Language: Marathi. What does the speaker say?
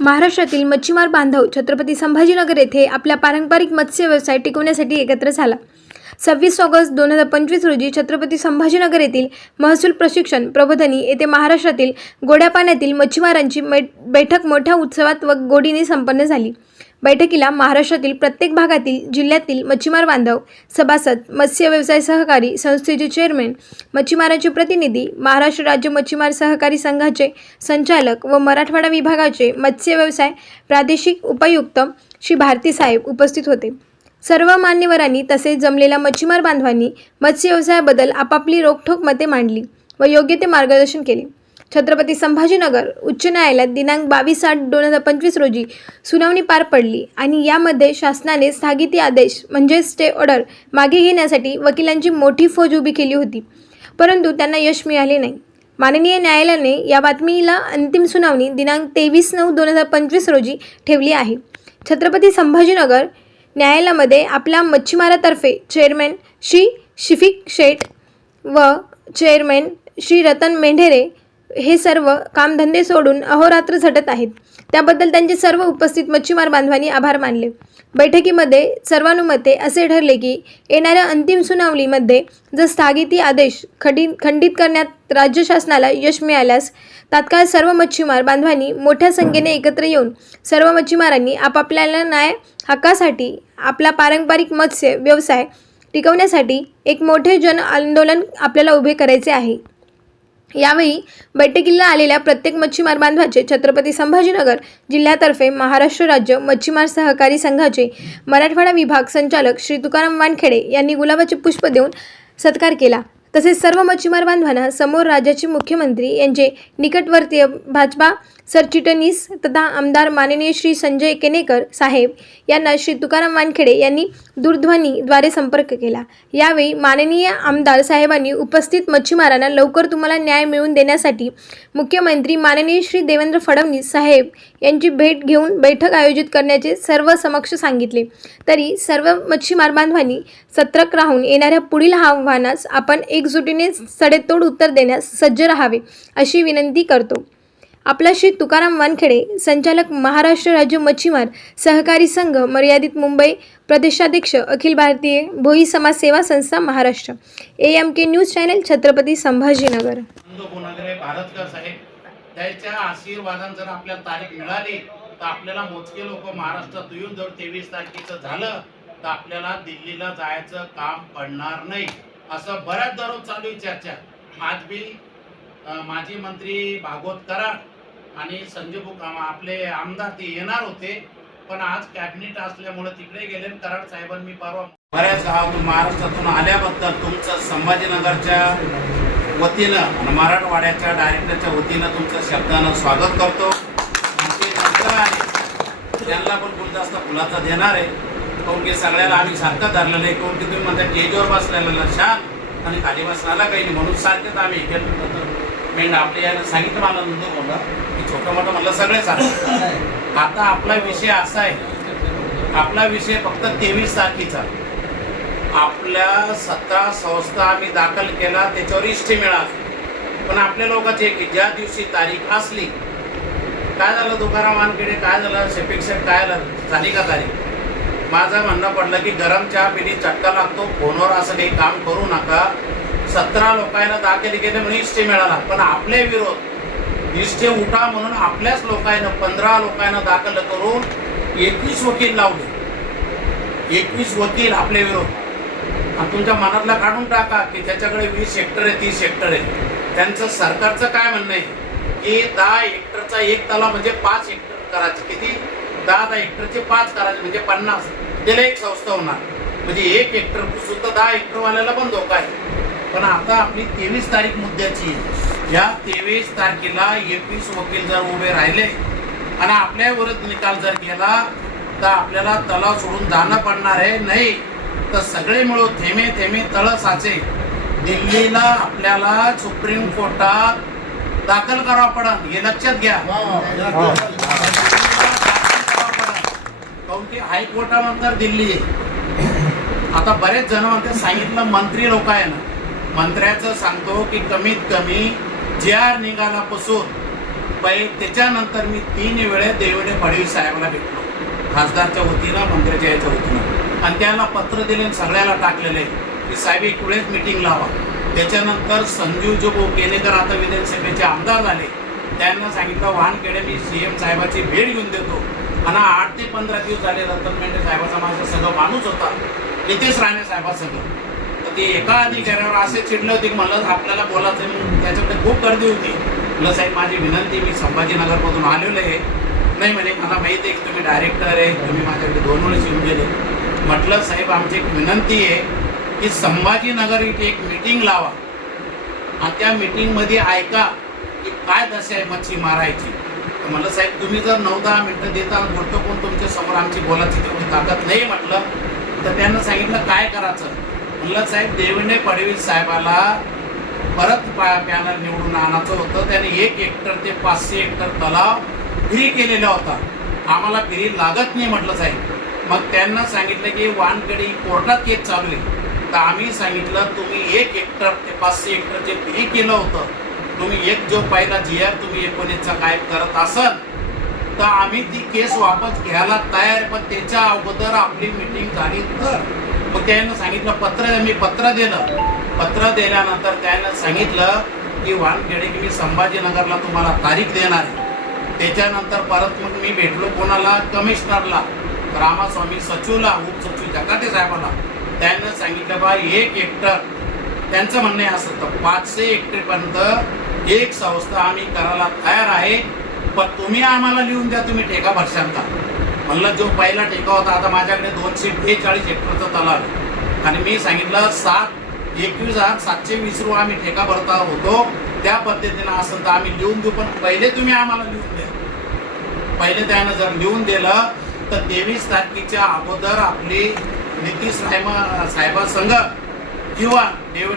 महाराष्ट्रातील मच्छीमार बांधव छत्रपती संभाजीनगर येथे आपला पारंपरिक मत्स्य व्यवसाय टिकवण्यासाठी एकत्र झाला. सव्वीस ऑगस्ट दोन हजार पंचवीस रोजी छत्रपती संभाजीनगर येथील महसूल प्रशिक्षण प्रबोधनी येथे महाराष्ट्रातील गोड्या पाण्यातील मच्छीमारांची मै बैठक मोठ्या उत्सवात व गोडीने संपन्न झाली. बैठकीला महाराष्ट्रातील प्रत्येक भागातील जिल्ह्यातील मच्छीमार बांधव सभासद मत्स्य व्यवसाय सहकारी संस्थेचे चेअरमॅन मच्छीमारांचे प्रतिनिधी महाराष्ट्र राज्य मच्छीमार सहकारी संघाचे संचालक व मराठवाडा विभागाचे मत्स्य व्यवसाय प्रादेशिक उपायुक्त श्री भारती साहेब उपस्थित होते. सर्व मान्यवरांनी तसेच जमलेल्या मच्छीमार बांधवांनी मत्स्य व्यवसायाबद्दल आपापली रोखठोक मते मांडली व योग्य ते मार्गदर्शन केले. छत्रपती संभाजीनगर उच्च न्यायालयात दिनांक बावीस आठ दोन हजार पंचवीस रोजी सुनावणी पार पडली आणि यामध्ये शासनाने स्थगिती आदेश म्हणजे स्टे ऑर्डर मागे घेण्यासाठी वकिलांची मोठी फौज उभी केली होती. परंतु त्यांना यश मिळाले नाही. माननीय न्यायालयाने या बातमीला अंतिम सुनावणी दिनांक तेवीस नऊ दोन हजार पंचवीस रोजी ठेवली आहे. छत्रपती संभाजीनगर न्यायालयामध्ये आपल्या मच्छीमारातर्फे चेअरमॅन श्री शिफिक शेठ व चेअरमॅन श्री रतन मेंढेरे हे सर्व कामधंदे सोडून अहोरात्र झटत आहेत. त्याबद्दल त्यांचे सर्व उपस्थित मच्छीमार बांधवांनी आभार मानले. बैठकीमध्ये सर्वानुमते असे ठरले की येणाऱ्या अंतिम सुनावणीमध्ये जर स्थगिती आदेश खंडित खंडित करण्यात राज्य शासनाला यश मिळाल्यास तात्काळ सर्व मच्छीमार बांधवांनी मोठ्या संख्येने एकत्र येऊन सर्व मच्छीमारांनी आपापल्याला न्याय हक्कासाठी आपला पारंपरिक मत्स्य व्यवसाय टिकवण्यासाठी एक मोठे जन आंदोलन आपल्याला उभे करायचे आहे. यावेळी बैठकीला आलेल्या प्रत्येक मच्छीमार बांधवाचे छत्रपती संभाजीनगर जिल्ह्यातर्फे महाराष्ट्र राज्य मच्छीमार सहकारी संघाचे मराठवाडा विभाग संचालक श्री तुकाराम वानखेडे यांनी गुलाबाचे पुष्प देऊन सत्कार केला. तसेच सर्व मच्छीमार बांधवांना समोर राज्याचे मुख्यमंत्री यांचे निकटवर्तीय भाजपा सरचिटणीस तथा आमदार माननीय श्री संजय केनेकर साहेब यांना श्री तुकाराम वानखेडे यांनी दूरध्वनीद्वारे संपर्क केला. यावेळी माननीय आमदार साहेबांनी उपस्थित मच्छीमारांना लवकर तुम्हाला न्याय मिळवून देण्यासाठी मुख्यमंत्री माननीय श्री देवेंद्र फडणवीस साहेब यांची भेट घेऊन बैठक आयोजित करण्याचे सर्व समक्ष सांगितले. तरी सर्व मच्छीमार बांधवांनी सत्रक राहून येणाऱ्या पुढील आव्हानास आपण एक एकजुटीने सडेतोड उत्तर देण्यास सज्ज राहावे अशी विनंती करतो. आपला श्री तुकाराम वानखेडे संचालक महाराष्ट्र राज्य मच्छीमार सहकारी संघ मर्यादित मुंबई प्रदेशाध्यक्ष अखिल भारतीय भोई समाज सेवा संस्था Maharashtra. A M K news channel Chhatrapati Sambhajinagar. त्याच्या आशीर्वादाने जर आपल्याला तारीख मिळाली तर आपल्याला मोजके लोक महाराष्ट्रात येऊन जर तेवीस तारखेचं झालं तर आपल्याला दिल्लीला जायचं काम पडणार नाही. असं बऱ्याच दररोज चालू आहे चर्चा. आज बी माजी मंत्री भागवत कराड आणि संजय बुक आपले आमदार ते येणार होते पण आज कॅबिनेट असल्यामुळे तिकडे गेले कराड साहेबांनी परवा बऱ्याच गावातून महाराष्ट्रातून आल्याबद्दल तुमचं संभाजीनगरच्या वतीनं आणि मराठवाड्याच्या डायरेक्टरच्या वतीनं तुमचं शब्दानं स्वागत करतो. त्यांना पण गुलदस्ता फुलाचा देणार आहे. काऊन की सगळ्याला आम्ही सारखं धरलेलं आहे. काऊन की तुम्ही म्हणता स्टेजवर बसलेला शांत आणि खाली बसण्याला काही नाही. म्हणून सारखेच आम्ही हे केलं. मेंढ आपल्या यानं सांगितलं मला नंतर बोलला की छोटं मोठं म्हणलं सगळे सांगतात आता आपला विषय असा आहे. आपला विषय फक्त तेवीस तारखेचा. आपल्या सतरा संस्था आम्ही दाखल केला त्याच्यावर इष्टी मिळाली. पण आपल्या लोकांचे की ज्या दिवशी तारीख असली काय झालं तुकाराम वानखेडे काय झालं? शेपेक्षा काय झालं? झाली का तारीख? माझं म्हणणं पडलं की गरम चहा पिढी चटका लागतो फोनवर असं काही काम करू नका. सतरा लोकांना दाखल केले म्हणून इष्टे मिळाला. पण आपले विरोध इष्टे उठा म्हणून आपल्याच लोकांना पंधरा लोकांना दाखल करून एकवीस वकील लावले. एकवीस वकील आपले विरोध. आणि तुमच्या मनातला काढून टाका की त्याच्याकडे वीस हेक्टर आहे तीस हेक्टर आहे. त्यांचं सरकारचं काय म्हणणं आहे? की दहा हेक्टरचा एक तला म्हणजे पाच हेक्टर करायचे. किती? दहा दहा हेक्टरचे पाच करायचे म्हणजे पन्नास. त्याला एक संस्था होणार. म्हणजे एक हेक्टर सुद्धा दहा हेक्टरवाल्याला पण धोका आहे. पण आता आपली तेवीस तारीख मुद्द्याची आहे. या तेवीस तारखेला एकवीस वकील जर उभे राहिले आणि आपल्या निकाल जर गेला तर आपल्याला तलाव सोडून जाणं पडणार आहे. नाही तर सगळे मिळून थेमे थेमे तळ साचे. दिल्लीला आपल्याला सुप्रीम कोर्टात दाखल करावं पडन. हे लक्षात घ्या. काऊन की हायकोर्टानंतर दिल्ली. आहे आता बरेच जण म्हणते सांगितलं मंत्री लोक आहे ना. मंत्र्याचं सांगतो की कमीत कमी जे आर निघाल्यापासून पै त्याच्यानंतर मी तीन वेळे देवेंद्र फडणवीस साहेबांना भेटलो. खासदारच्या वतीनं मंत्र्याच्या याच्या वतीनं. आणि त्यांना पत्र दिले सगळ्याला टाकलेले की साहेब एक वेळेस मिटिंग लावा. त्याच्यानंतर संजीव जो केलेकर आता विधानसभेचे आमदार झाले त्यांना सांगितलं वाहनखेडे मी सी एम साहेबाची भेट घेऊन देतो. आणि आठ ते पंधरा दिवस झाले रतन मेंढे साहेबाचा माझा सगळं माणूस होता. नितेश राणे सगळं तर ते एका अधिकाऱ्यावर असे चिडले होते की मला आपल्याला बोलायचं मग त्याच्याकडे खूप गर्दी होती. म्हणलं साहेब माझी विनंती मी संभाजीनगरमधून आलेलो आहे. नाही म्हणे मला माहिती आहे की तुम्ही डायरेक्टर आहे तुम्ही माझ्याकडे दोन वेळेस येऊन गेले. म्हटलं साहेब आमची एक विनंती आहे की संभाजीनगर इथे एक मिटिंग लावा. आणि त्या मिटिंगमध्ये ऐका की काय दशा आहे मच्छी मारायची. म्हणलं साहेब तुम्ही जर नऊ दहा मिनटं देता बोलतो कोण तुमच्यासमोर आमची बोलायची तेवढी ताकद नाही म्हटलं तर त्यांना सांगितलं काय करायचं? म्हणलं साहेब देवेंद्र फडणवीस साहेबाला परत पॅनल निवडून आणायचं होतं. त्याने एक हेक्टर ते पाचशे हेक्टर तलाव फ्री केलेला होता. आम्हाला फ्री लागत नाही म्हटलं साहेब. मग त्यांना सांगितलं की वानकडे कोर्टात केस चालू आहे. तर आम्ही सांगितलं तुम्ही एक हेक्टर ते पाचशे हेक्टर जे फ्री केलं होतं तुम्ही एक जो पहिला जी आर तुम्ही एकोणीसचा गायब करत असाल तर आम्ही ती केस वापस घ्यायला तयार पण त्याच्या अगोदर आपली मिटिंग झाली तर. मग त्यानं सांगितलं पत्र मी पत्र दिलं पत्र दिल्यानंतर त्यानं सांगितलं की वानखेडे की मी संभाजीनगरला तुम्हाला तारीख देणार आहे. त्याच्यानंतर परत मग मी भेटलो कोणाला? कमिशनरला. रामास्वामी सचिवला उपसचिव जकाते साहेबाला. त्यानं सांगितलं बा एक हेक्टर त्यांचं म्हणणं आहे असं तर पाचशे हेक्टरपर्यंत एक संस्था आम्ही करायला तयार आहे पण तुम्ही आम्हाला लिहून द्या तुम्ही ठेका भरशाल का म्हणलं जो पहिला ठेका होता आता माझ्याकडे दोनशे बेचाळीस हेक्टरचा तलाव आहे. आणि मी सांगितलं सात एकवीस हजार सातशे वीस रुपये आम्ही ठेका भरता होतो. त्या पद्धतीनं असं तर आम्ही लिहून देऊ पण पहिले तुम्ही आम्हाला लिहून द्या. पहिले त्यानं जर लिहून दिलं तर तेवीस तारखेच्या अगोदर आपली नितीश साहेब साहेबासंग किंवा देव